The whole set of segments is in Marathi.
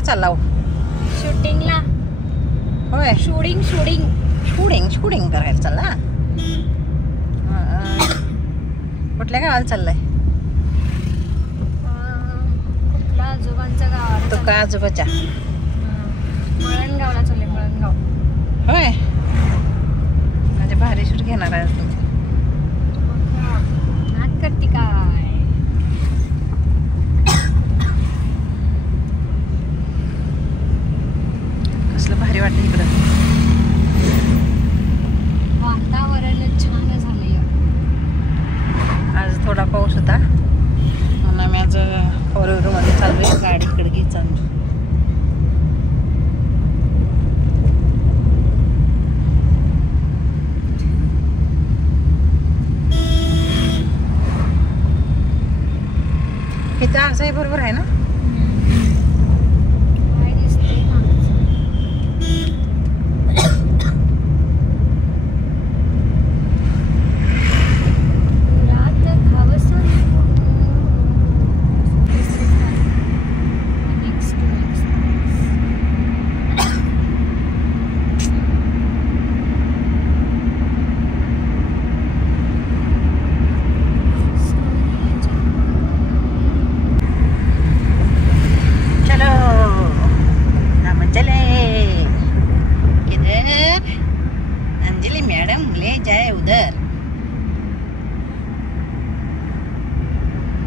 करायला चालला हो? शूटिंगला. होय, शूटिंग शूटिंग शूटिंग शूटिंग करायला चालला. कुठल्या गावाला चाललाय? कुठल्या आजोबांच्या गावाला. तो का आजोबाच्या? मळणगावला चालले. मळणगाव. होय, म्हणजे भारी शूट घेणार आहे तू. नाक करते काय? कसलं भारी वाटतं इकडं. वातावरण छान झालंय. आज थोडा पाऊस होता म्हणून आम्ही आज 4व्हीलर मध्ये चाललोय. गाडी इकडे घे चालू. हे चारच आहे, बरोबर आहे ना? काय दिसते रात घावसन. चलो हम चले. किधर? अंजलि मैडम ले जाए उधर.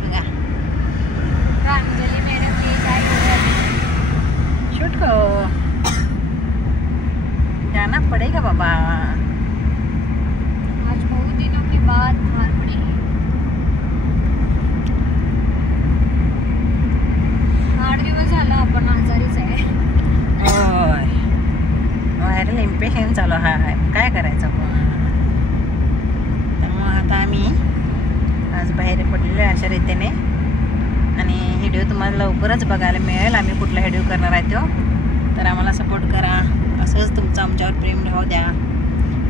बघा, अंजलि मैडम ये काय शूट को जाना पड़ेगा बाबा. आज बहुत दिनों के बाद धार पड़ी है. 8 दिवस झाला आपण आजारीच आहे. होय, व्हायरल इन्फेक्शन चालू आहे. काय करायचं मग? त्यामुळं आता आम्ही आज बाहेर पडलेलो आहे अशा रीतीने. आणि व्हिडिओ तुम्हाला लवकरच बघायला मिळेल. आम्ही कुठला व्हिडिओ करणार आहे तो, तर आम्हाला सपोर्ट करा. असंच तुमचं आमच्यावर प्रेम राहू द्या.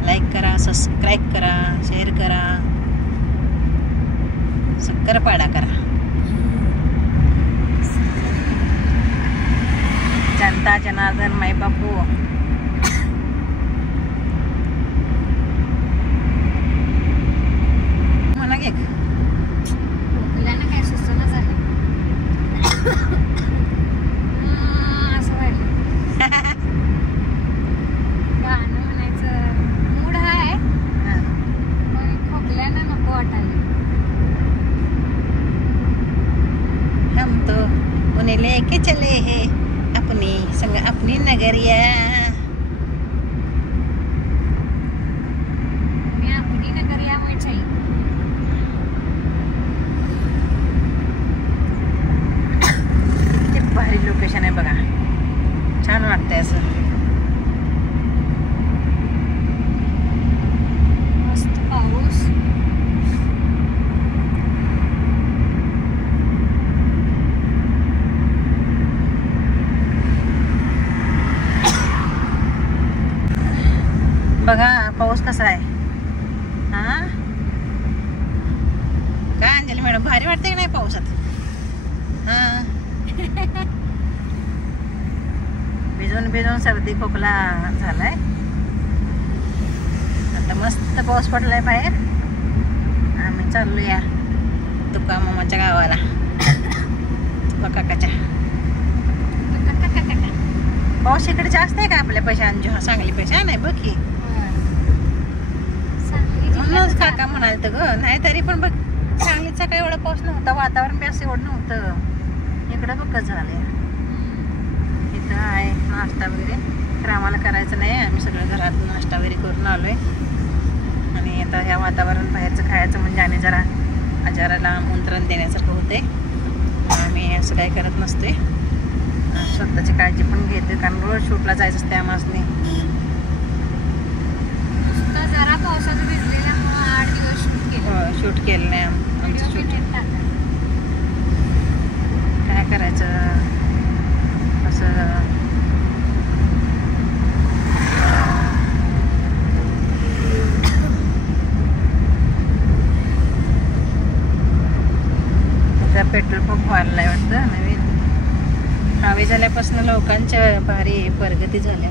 लाईक करा, सबस्क्राईब करा, शेअर करा, शक्करपाडा करा. जनता जनार्दन माय बापू. म्हणा घे. खोकल्यानं काय सुचना झालं. असं वाटलं. गाणं म्हणायचं मूड आहे पण खोकल्यानं नको वाटायला. हम तो उन्हें लेके चले हैं अपनी संग अपनी नगरिया. मी आपली नगरिया म्हणजे किती भारी लोकेशन आहे बघा. छान वाटतंय असं. मस्त पाऊस. बघा पाऊस कसा आहे. हा काय अंजली मॅडम, भारी वाटते की नाही पावसात? हा भिजून भिजून सर्दी खोकला झालाय. आता मस्त पाऊस पडलाय बाहेर. आम्ही चाललोया तुका मामाच्या गावाला. काकाच्या. पाऊस इकडे जास्त आहे का आपल्या पैशांच्या? सांगली पैसा नाही बघ की. म्हणूनच काका म्हणाल तर ग. नाही तरी पण बघ, सांगलीचा काही एवढा पाऊस नव्हता. वातावरण बी असं एवढं नव्हतं. इकडं बघ कसं झालंय. इथं आहे नाश्ता वगैरे, तर आम्हाला करायचं नाही. आम्ही सगळं घरात नाश्ता वगैरे करून आलोय. आणि आता ह्या वातावरण बाहेरचं खायचं म्हणजे आणि जरा आजाराला आमंत्रण देण्यासारखं होते. आम्ही असं काही करत नसतोय. स्वतःची काळजी पण घेते, कारण रोज शूटला जायचं असते आम्हाला. जरा पावसात भिजलेल्यामुळे 8 दिवस शूट केलं. शूट केलं नाही आमचं शूट. काय करायचं असं. पेट्रोल पंप व्हायला वाटतं नवीन. हावे झाल्यापासून लोकांच्या भारी प्रगती झाल्या.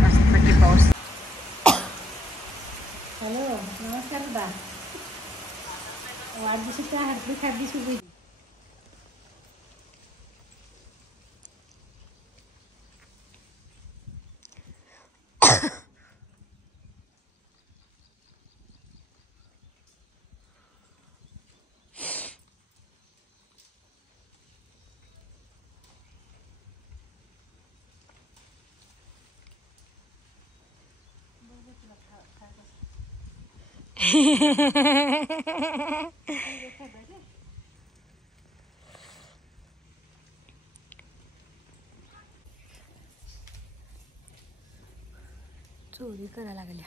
मस्त की पाऊस. हॅलो नमस्कार दादा. वाढदिवसाच्या हार्दिक हार्दिक शुभेच्छा. चोरी करायला लागल्या.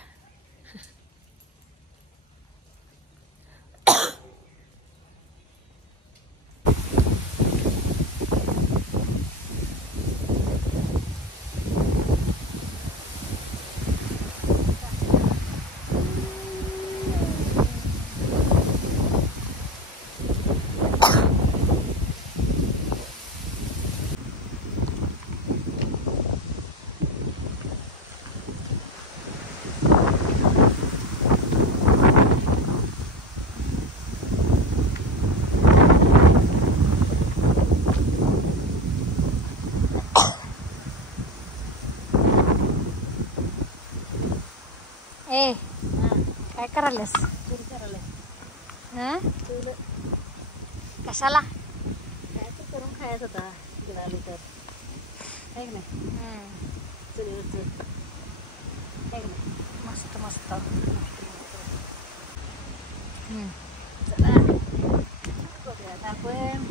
ए काय करायलास? कशाला? काय तर करून खायचं होता गिळाली तर आहे की नाही? चुलीवरचं आहे की नाही? मस्त मस्त. चला बघूयात आपण.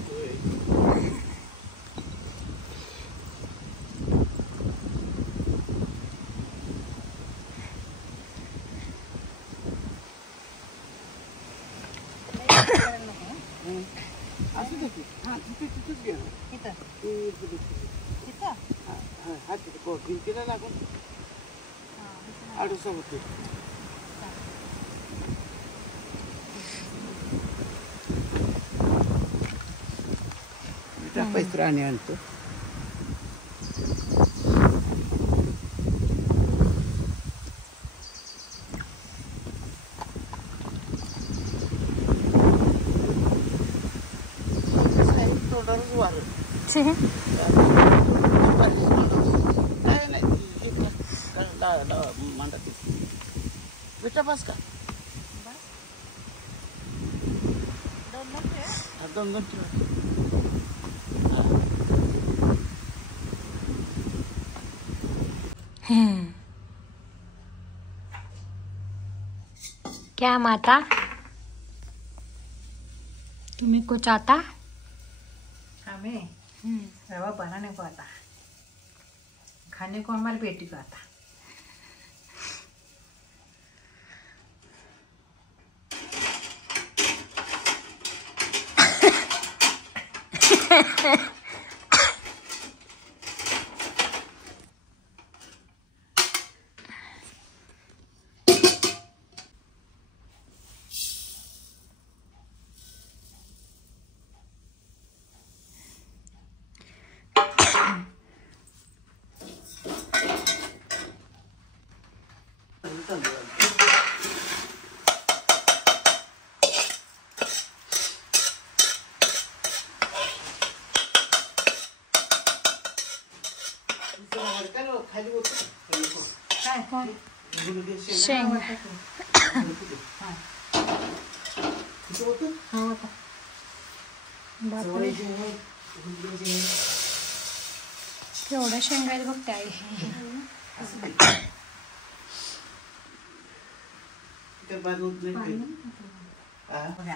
पैसे आणतो. बेटा बस का दोन क्या माता तुम्हें कुछ आता? हमें रवा बनाने को आता, खाने को हमारी बेटी को आता. शेंग बापरे केवढ्या शेंगा आहेत बघते आई. बघा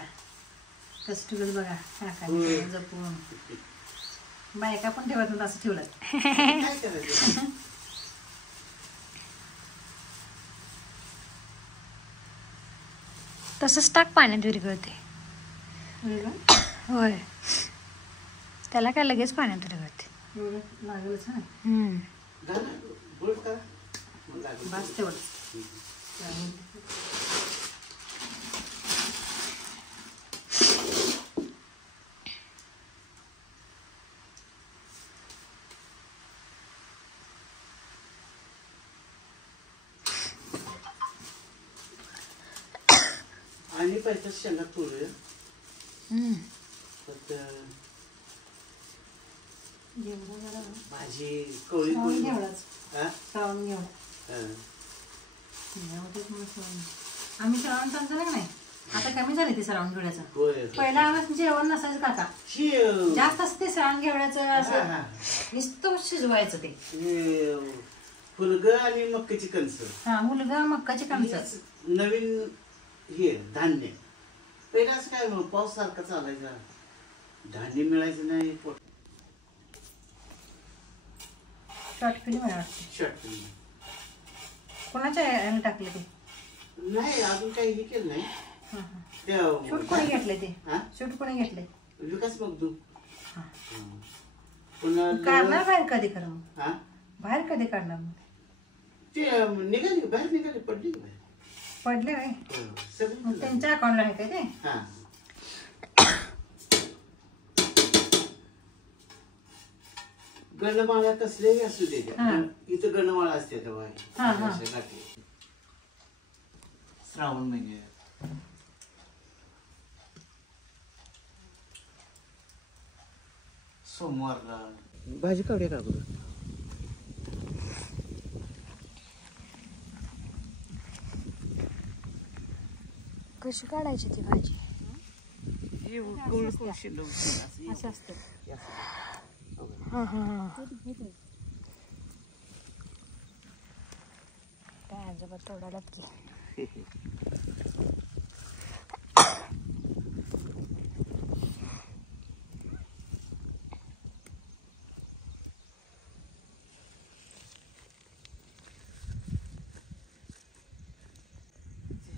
कस्टमर बघा जपून बायका पण ठेवत नाही असं ठेवलं. तसंच टाक पाण्यात विरघळते. होय त्याला काय लगेच पाण्यात विरघळते. लागलच ना बस तेवढं. आणि पाहिजे शेंगा थोडं फक्त भाजी कवळी श्रावण घेवडाच हा श्रावण घेवडा हा. आम्ही श्रावण चालतो नाही आता कमी झाले ते श्रावण घेवड्याचं होय पहिला आम्हाला जेवण नसायचं काका शी- जास्त असते श्रावण घेवड्याचं हा, असं हा. नुसतं शिजवायचं ते हे फुलगं आणि मक्याची कणस हा मुलगा मक्काची कणसं हेच नवीन हे धान्य पहिला असं काय पाऊस सारखा चालायचा धान्य मिळायचं नाही शॉर्ट फिल्म आहे वाटते शर्ट कोणाच्या याने टाकले ते नाही अजून काही हे केलं नाही शूट कोणी घेतले ते हा? शूट कोणी घेतले विकास मगदू हा. पुन्हा काढणार बाहेर कधी खरं मग हा बाहेर कधी काढणार मग ते निघाली बाहेर निघाली पडली बाहेर पडले काय हो, सगळी मग त्यांच्या अकाउंटला आहे काय ते हा गणमाळा कसलेही असू दे त्या. हा. इथं गणमाळा असते तेव्हा हा, हा. अशा गाठी. श्रावण महिन्यात सोमवारला भाजी काढूया का बरं कशी काढायची ती भाजी असं असतं हा हा हा काय आजोबा तोडायलात की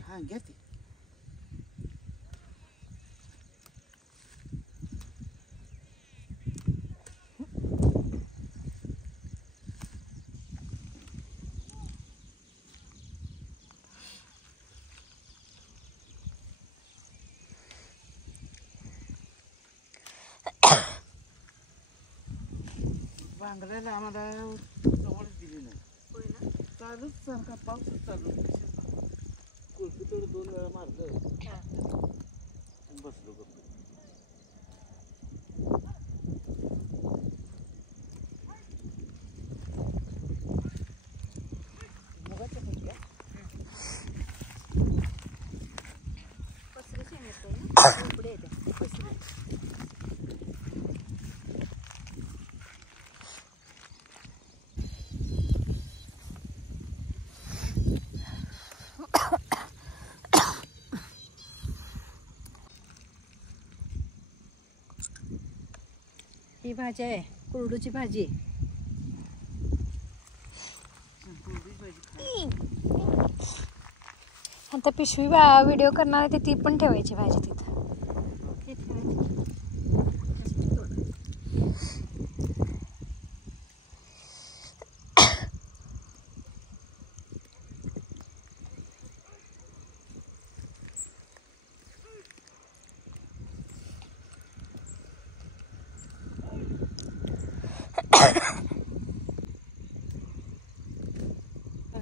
हा घ्या ती बांगड्याला आम्हाला जवळच दिली नाही चालूच सारखा पाऊसच चालू कुल्फी थोडं 2 वेळा मारलं बसलो गप्प ही भाजी आहे कुरडूची भाजी आता पिशवी व्हिडिओ करणार आहे ती पण ठेवायची भाजी तिथं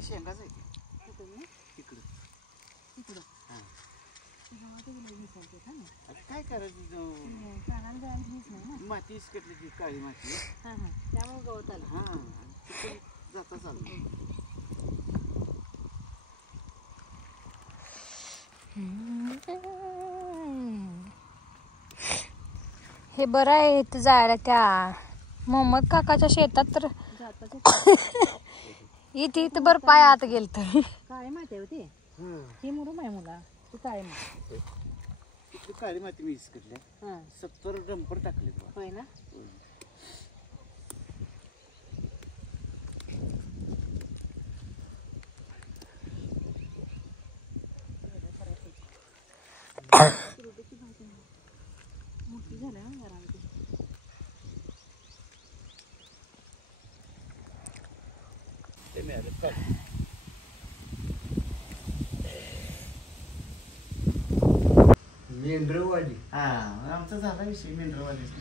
शेंगाच आहे तिकडं आता काय करायचं माती इसकटली ती काळी माती त्यामुळे गवत आलं हा तिकडे जाता चालू हे बरं आहे इथं जायला त्या मोहम्मद काकाच्या शेतात तर इथे इथं बरं पाय आत गेल तर काय माहिती आहे होती ही मुरुम आहे मुला ती काय माहिती तिकडे काळी माती मी इसकटल्या 70 डंपर टाकले होय ना मोठी झाल्या ना घरामध्ये ते मिळालं काय मेंढरवाडी हा आमचा झाला विषय मेंढरवाडीच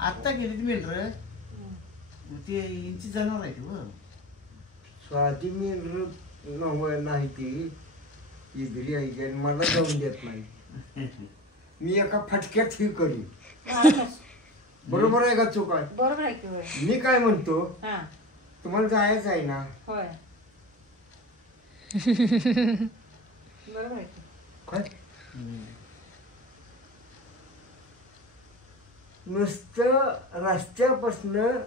आत्ता गेली ती मेंढर ते यांची जनावर आहे ती स्वाती मेंढर नाही ती इजरी आहे आणि मला जाऊन देत नाही. मी एका फटक्यात ही करी. बरोबर आहे का चूक आहे? बरोबर आहे की होय. मी काय म्हणतो, हा तुम्हाला जायचं आहे ना? होय बरोबर आहे की. काय नुसतं रस्त्यापासनं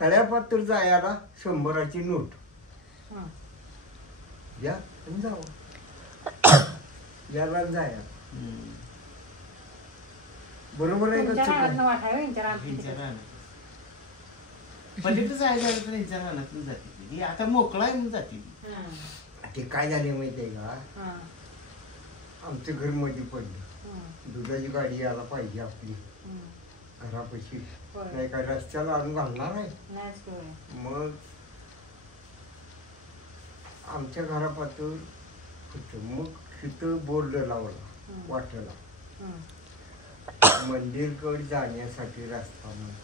तळ्यापात्र जायला 100ची नोट हा. या आणि जावं. याला जाया. बरोबर आहे का तुमच्या चूक आहे? रानातनं वाट आहे होय, यांच्या रानात. हिंच्या रानात. पलीकडे जायला झालं तर हिंच्या रानातून जाते ती. आता मोकळा आहे म्हणून जाते ती. हा, ते काय झाले माहिती आहे का, हा, आमचं घर मध्ये पडलं. हा, दुधाची गाडी यायला पाहिजे आपली हा. घरापाशी. होय. नाही काय रस्त्याला आणून घालणार आहे. नाहीच की होय. मग आमच्या घरापासून मग तिथं बोर्ड लावला वाटेला मंदिरकडे जाण्यासाठी रस्ता म्हणून.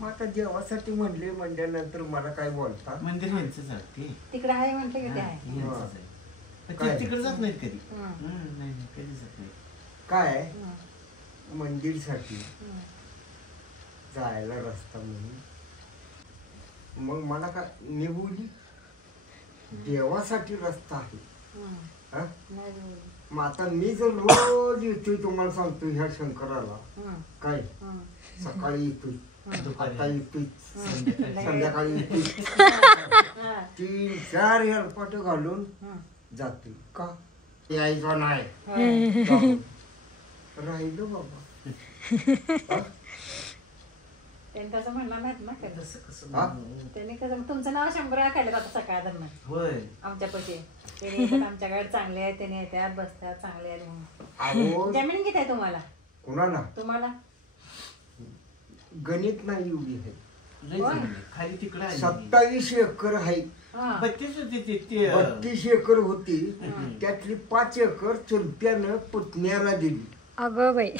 मग आता देवासाठी म्हणले म्हणल्यानंतर मला काय बोलता. मंदिर यांचंच आहे ते. तिकडे आहे म्हणते की ते आहे. यांचंच आहे. पण काय? ते तिकडे जात नाहीत कधी. हं. नाही कधी जात नाही. काय हं, मंदिरसाठी हं. जायला रस्ता म्हणून. मग मला काय निवडली देवासाठी रस्ता आहे. हं. हा? नाही बोलली. मग आता मी जर रोज येतोय तुम्हाला सांगतो ह्या शंकराला हं, काय हं. सकाळी येतोय आता येतोय संध्याकाळी. संध्याकाळी येतोय हा, 3-4 एअरपोर्ट घालून हं. जाते का यायचं नाही. होय. जाऊ. राहिलो बाबा. हा? त्यांनी तसं म्हणणार नाहीत ना कधी. तसं कसं हा? म्हणू? त्यांनी कसं तुमचं नाव 100 वेळा काढलं आता सकाळ दरम्यान होय. आमच्या पशी. त्यांनी येतात आमच्याकडे चांगले आहेत, त्यांनी येतात बसतात चांगले आहेत म्हणून. अहो जमीन किती आहे तुम्हाला? कुणाला तुम्हाला गणित नाही एवढी आहे. लई होय. जमीन आहे. खाली तिकडे आहे. 27 एकर आहे. हा. 32 होते ते 32 एकर होती. त्यातली 5 एकर चुलत्यानं पुतण्याला दिली. अगं बाई.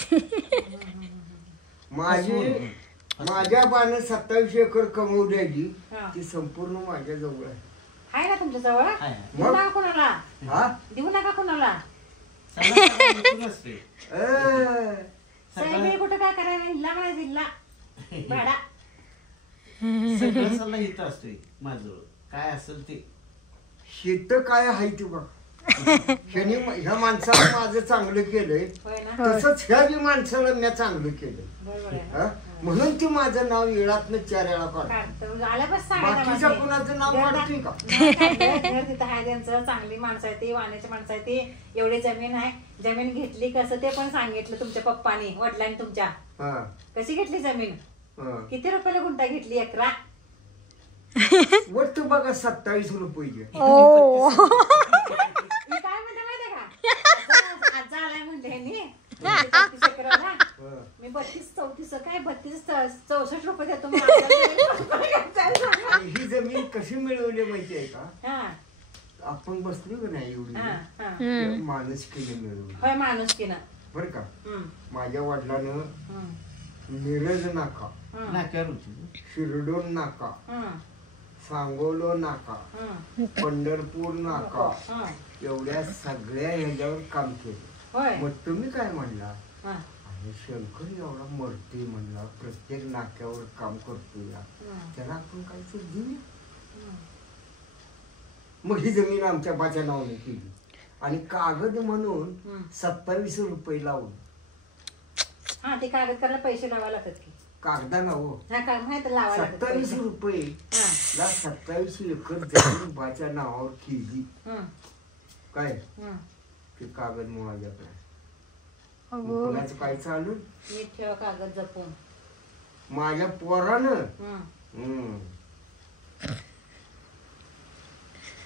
माझ्या बानं 27 एकर कमवल्याची हा. ती संपूर्ण माझ्या जवळ आहे. आहे ना तुमच्या जवळ? आहे. देऊ नका कोणाला, हा देऊ नका कोणाला. सगळं इथून असते. साहेब कुठं काय करायला लागायचं हिला भाडा. सगळं सल्ला इथं असतोय माझं काय असेल ते. शेत काय आहे ते बघ. ह्या माणसाला माझं चांगलं केलंय होय ना. तसंच ह्या बी माणसाला मी चांगलं केलंय. बरोबर आहे. हा? म्हणून ती माझं नाव येळातनं 4 वेळा काढ. काढतो. आल्यापासून बाकीच्या सांगायचं कुणाचं नाव घर काढतोय का? घर तिथं आहे त्यांचं, चांगली माणसं आहे ती, वाण्याची माणसं आहे ती, एवढी जमीन आहे. जमीन घेतली कसं ते पण सांगितलं तुमच्या पप्पानी वडिलांनी तुमच्या. हा, कशी घेतली जमीन? हा. किती रुपयाला गुंठा घेतली? 11. वरती बघा 27 रुपये. ओ. मी काय म्हणते माहितीये का? आजा आलाय म्हणले ह्यांनी. 32 एकराला. हा. मी 32-34 काय 32-64 रुपये देतो मग आपल्याला. आणि ही जमीन कशी मिळवली माहिती आहे का? हा, आपण बसलो का नाही एवढी हा, हा. माणूस केली मिळवली होय माणूस की ना. बरं का. हम्म, माझ्या वडिलानं हम्म, मिरज नाका, हम्म, नाक्यावर होती. शिरडोन नाका, हम्म, सांगोलो नाका, हम्म, पंढरपूर नाका हम्म. एवढ्या सगळ्या ह्याच्यावर काम केलं. होय. मग तुम्ही काय म्हणला? हा, आणि शंकर एवढा मरतोय म्हणला, प्रत्येक नाक्यावर काम करतोय, हम्म, त्याला आपण काय तर देऊया. हम्म. मग ही जमीन आमच्या बाच्या नावाने केली आणि कागद म्हणून हम्म. 27 रुपये लावून. हा, ते कागद करायला पैसे लावायला लागतात की. कागदा ना हो हा, काय माहिती लावायला लागतात 27 पैसे. रुपये हा, ला 27 एकर जमीन बाच्या नावावर केली. हम्म, काय हम्म. ते कागद माझ्याकडे. मग अगं. कोणाचं काय चालू? नीट ठेवा कागद जपून. माझ्या पोरानं हम्म. हम्म.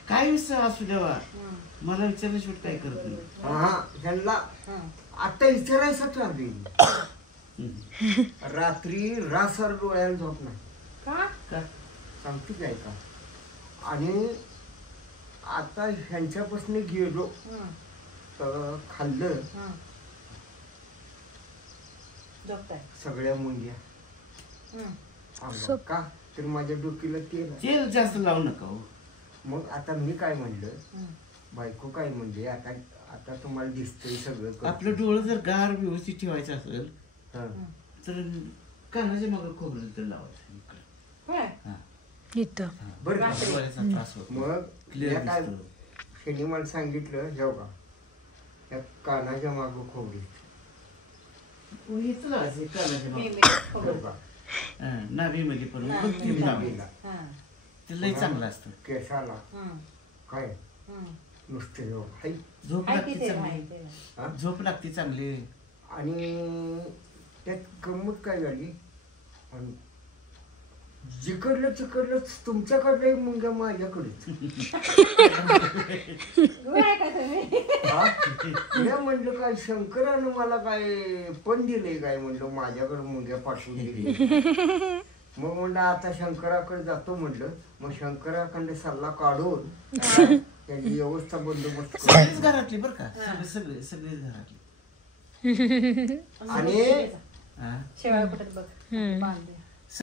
काय विचार असू देवा हम्म, मला विचारल्याशिवाय काय करत नाही. हा ह्यांना हम्म. आता विचारायसाठी आली. रात्री रासर डोळ्याला झोप नाही. का? का? सांगते काय का. आणि आता ह्यांच्यापासून गेलो हम्म, तर खाल्लं हम्म. झोपताय. सगळ्या मुंग्या हम्म. अंगावर. का तर माझ्या डोकीला तेल आहे. तेल जास्त लावू नका हो. मग आता मी काय म्हणलं, हम्म. बायको काय म्हणजे आता आता तुम्हाला दिसतंय सगळं करते. आपलं डोळं जर गार व्यवस्थित ठेवायचं असेल हा. तर कानाच्या मागं खोबरं तर लावायचं इकडं. होय. हा. इथं हा. बरं का? डोळ्याचा त्रास होतो. मग Clear या काय दिसतं. शेणी मला सांगितलं जेव का त्या कानाच्या मागं खोबरी इथं लावायचं कानाच्या मी- मागं. जेव का हा, नाभीमध्ये पण हा. बघ ते लावायचं. नाभीला. हा. ते लय चांगलं असतं. केसाला हं. काय हं. नुसतं जेव हाय. झोप हाय लागते की ते, चांगली. हाय ते. हा? झोप लागते चांगली. आणि त्यात गंमत काय झाली आणि जिकडलं तिकडलं तुमच्याकडलं मुंग्या माझ्याकडेच गुळ आहे का तुम्ही? हा? मी म्हणलं काय शंकरानं मला काय पण दिलंय काय म्हणलं माझ्याकडे मुंग्या पाठवून दिली. मग म्हणलं आता शंकराकडे जातो म्हणलं. मग शंकराकडे सल्ला काढून त्याची व्यवस्था बंदोबस्त सगळीच करून घरातली बरं का सगळीच घरातली. आणि हा. शेवाळ कुठे बघ बांधले